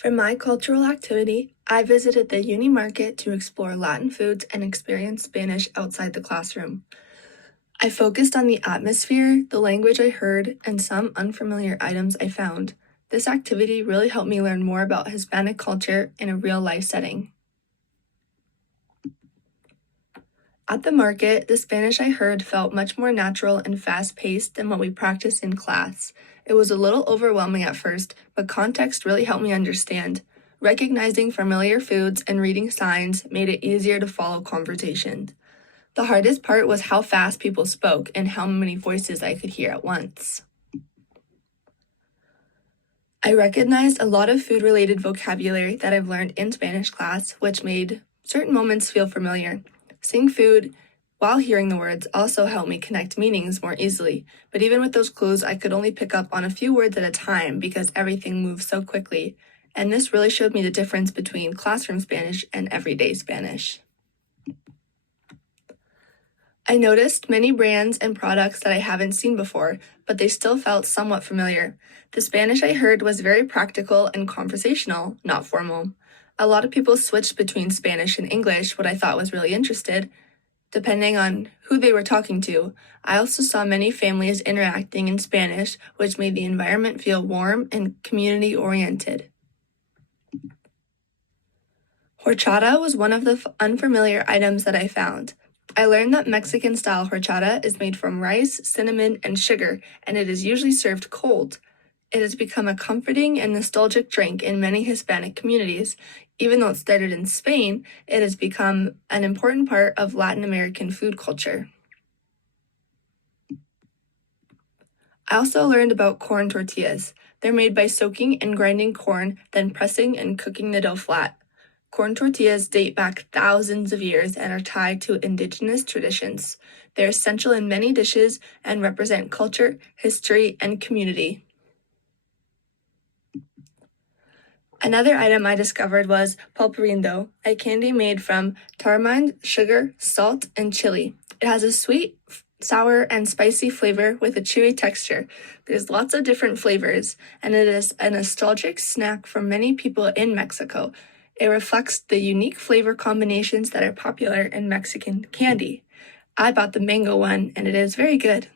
For my cultural activity, I visited the Uni Market to explore Latin foods and experience Spanish outside the classroom. I focused on the atmosphere, the language I heard, and some unfamiliar items I found. This activity really helped me learn more about Hispanic culture in a real-life setting. At the market, the Spanish I heard felt much more natural and fast-paced than what we practiced in class. It was a little overwhelming at first, but context really helped me understand. Recognizing familiar foods and reading signs made it easier to follow conversations. The hardest part was how fast people spoke and how many voices I could hear at once. I recognized a lot of food-related vocabulary that I've learned in Spanish class, which made certain moments feel familiar. Seeing food while hearing the words also helped me connect meanings more easily, but even with those clues, I could only pick up on a few words at a time because everything moved so quickly, and this really showed me the difference between classroom Spanish and everyday Spanish. I noticed many brands and products that I haven't seen before, but they still felt somewhat familiar. The Spanish I heard was very practical and conversational, not formal. A lot of people switched between Spanish and English, what I thought was really interesting, depending on who they were talking to. I also saw many families interacting in Spanish, which made the environment feel warm and community-oriented. Horchata was one of the unfamiliar items that I found. I learned that Mexican-style horchata is made from rice, cinnamon, and sugar, and it is usually served cold. It has become a comforting and nostalgic drink in many Hispanic communities. Even though it started in Spain, it has become an important part of Latin American food culture. I also learned about corn tortillas. They're made by soaking and grinding corn, then pressing and cooking the dough flat. Corn tortillas date back thousands of years and are tied to indigenous traditions. They're essential in many dishes and represent culture, history, and community. Another item I discovered was pulparindo, a candy made from tamarind, sugar, salt, and chili. It has a sweet, sour, and spicy flavor with a chewy texture. There's lots of different flavors, and it is a nostalgic snack for many people in Mexico. It reflects the unique flavor combinations that are popular in Mexican candy. I bought the mango one, and it is very good.